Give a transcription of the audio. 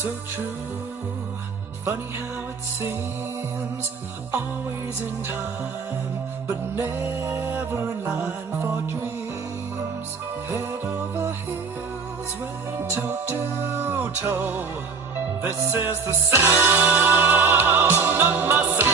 So true, funny how it seems, always in time, but never in line for dreams. Head over heels, went toe to toe. This is the sound of my soul.